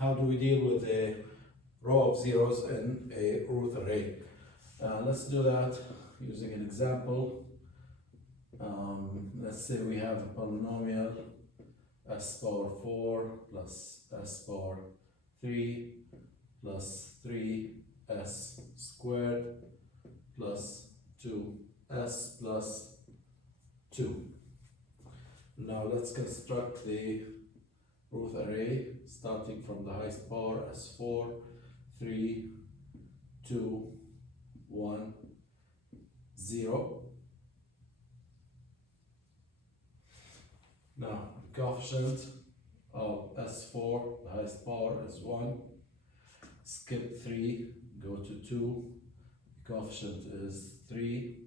how do we deal with a row of zeros in a Routh array? Let's do that using an example. Let's say we have a polynomial s power 4 plus s power 3 plus 3s squared plus 2s plus 2. Now let's construct the Routh array starting from the highest power as 4, 3, 2, 1, 0. Now the coefficient of S4, the highest power is 1. Skip 3, go to 2. The coefficient is 3.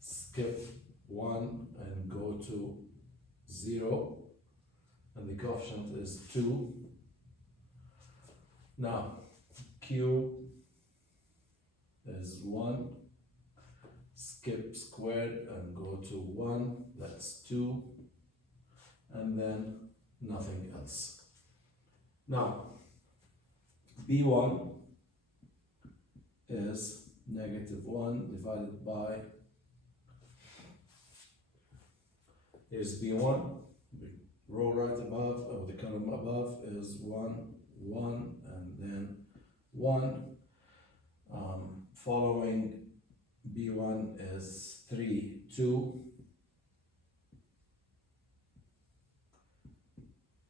Skip 1 and go to 0. And the coefficient is 2. Now Q is 1. Skip squared and go to 1, that's 2. And then nothing else. Now B1 is -1 divided by, here's B1, the row right above, or the column above is 1, 1, and then 1. Following B1 is 3, 2.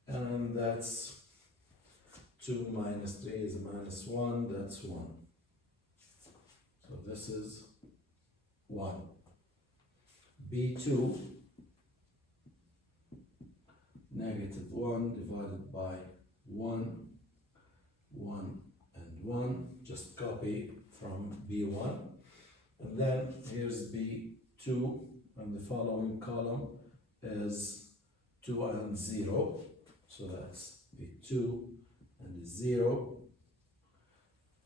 And that's 2 minus 3 is minus 1, that's 1. So this is 1. B2, -1 divided by 1, 1, and 1. Just copy from B1. And then here's B2, and the following column is 2 and 0. So that's a 2 and a 0,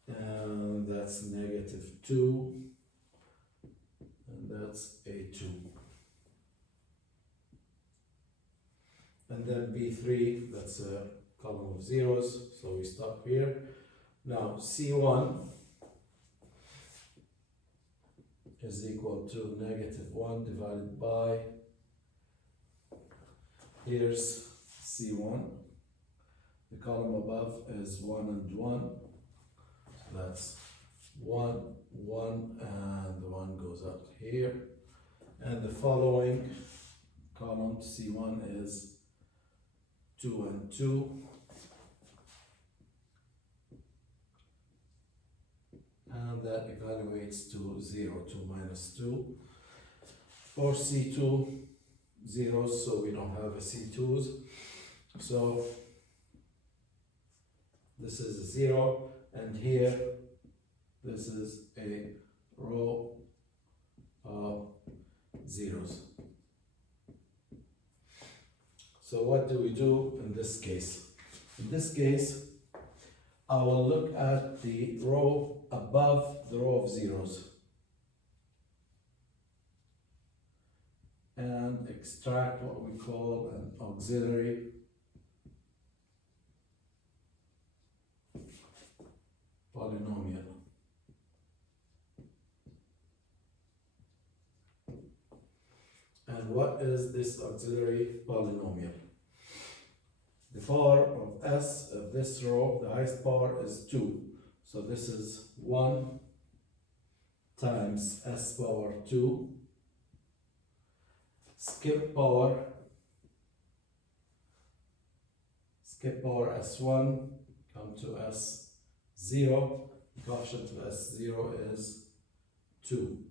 and that's -2, and that's a 2. And then B3, that's a column of zeros, so we stop here. Now C1 is equal to -1 divided by, here's C1, the column above is 1 and 1, so that's 1, 1, and the 1 goes up here, and the following column, C1, is 2 and 2, and that evaluates to 0, 2 minus 2. For C2, zeros, so we don't have a C2s. So this is a 0, and here this is a row of zeros. So what do we do in this case? In this case, I will look at the row above the row of zeros and extract what we call an auxiliary polynomial. And what is this auxiliary polynomial? The power of s of this row, the highest power is 2. So this is 1 times s power 2. Skip power s1, come to s0, coefficient of s0 is 2.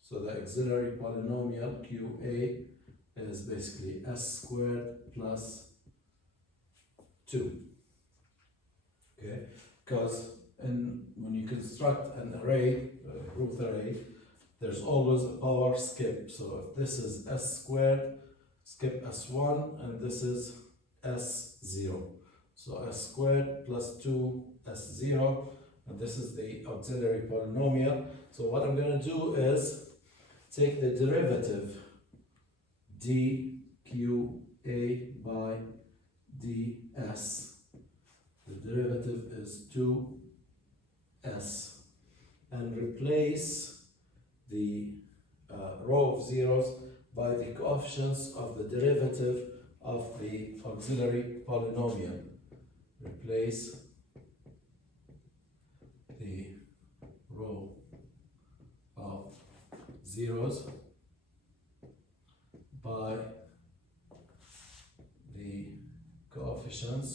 So the auxiliary polynomial QA is basically s squared plus 2. Okay, because when you construct an array, a Routh array, there's always a power skip. So if this is s squared, skip s1, and this is s0. So s squared plus 2 s0, and this is the auxiliary polynomial. So what I'm going to do is take the derivative dqa by ds derivative is 2s, and replace the row of zeros by the coefficients of the derivative of the auxiliary polynomial. Replace the row of zeros by the coefficients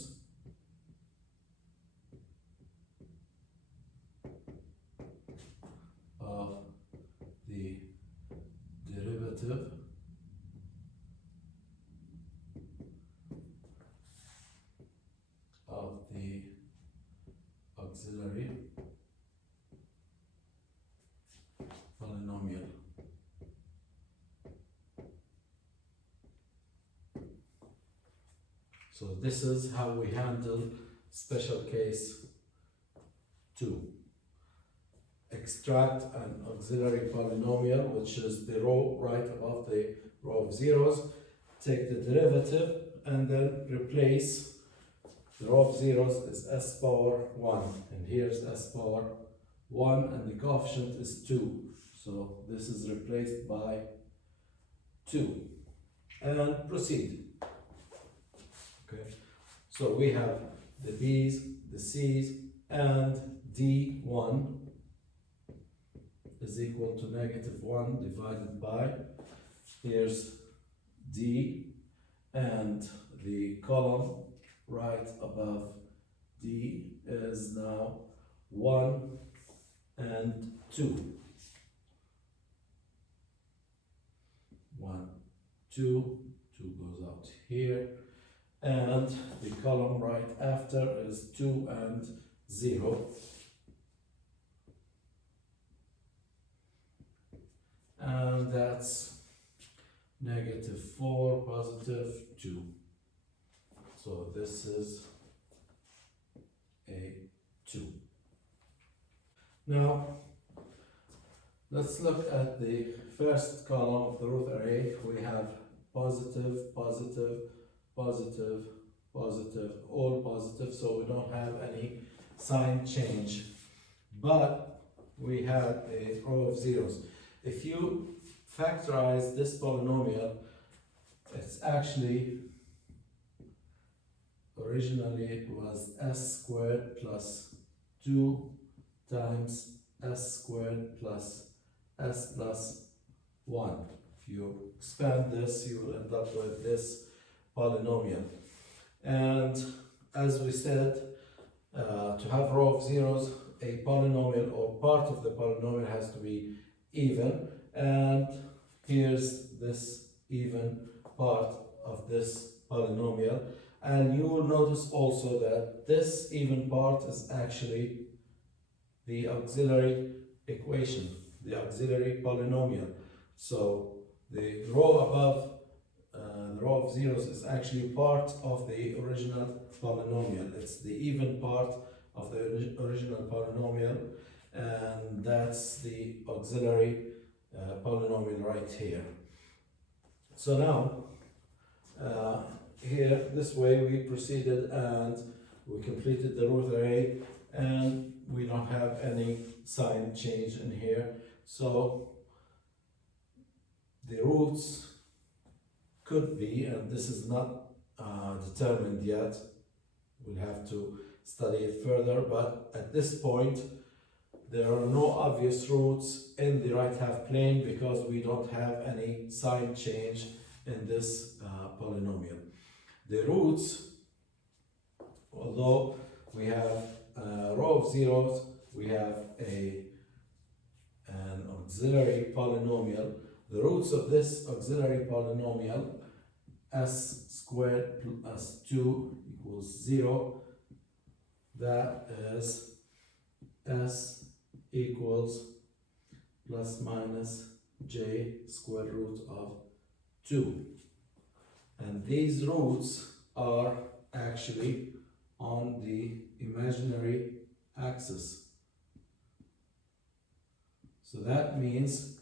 of the derivative of the auxiliary polynomial. So this is how we handle special case 2. Extract an auxiliary polynomial, which is the row right above the row of zeros. Take the derivative and then replace the row of zeros is s power 1, and here's s power 1, and the coefficient is 2. So this is replaced by 2. And proceed. Okay. So we have the b's, the c's, and d1 is equal to -1 divided by, here's d, and the column right above d is now 1 and 2. 1, 2, 2 goes out here, and the column right after is 2 and 0. And that's -4, +2. So this is a 2. Now, let's look at the first column of the Routh array. We have positive, positive, positive, positive, all positive, so we don't have any sign change. But we had a row of zeros. If you factorize this polynomial, it's actually, originally it was s squared plus 2 times s squared plus s plus 1. If you expand this, you will end up with this polynomial. And as we said, to have a row of zeros, a polynomial or part of the polynomial has to be even, and here's this even part of this polynomial. And you will notice also that this even part is actually the auxiliary equation, the auxiliary polynomial. So the row above the row of zeros is actually part of the original polynomial. It's the even part of the original polynomial, and that's the auxiliary polynomial right here. So now, here, this way we proceeded and we completed the Routh array, and we don't have any sign change in here. So the roots could be, and this is not determined yet, we'll have to study it further, but at this point there are no obvious roots in the right half plane because we don't have any sign change in this polynomial. The roots, although we have a row of zeros, we have an auxiliary polynomial. The roots of this auxiliary polynomial, s squared plus 2 equals 0, that is s equals plus minus j square root of 2. And these roots are actually on the imaginary axis. So that means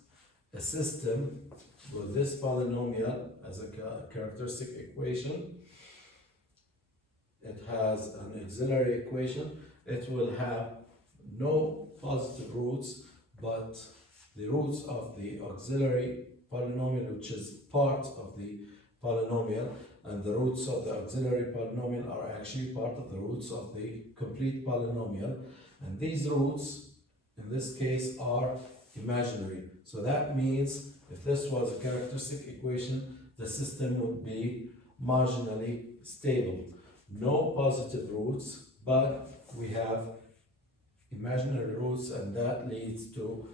a system with this polynomial as a characteristic equation it has an auxiliary equation, it will have no positive roots, but the roots of the auxiliary polynomial, which is part of the polynomial, and the roots of the auxiliary polynomial are actually part of the roots of the complete polynomial, and these roots in this case are imaginary. So that means if this was a characteristic equation, the system would be marginally stable. No positive roots, but we have imaginary roots, and that leads to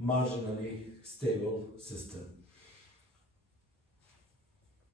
marginally stable system.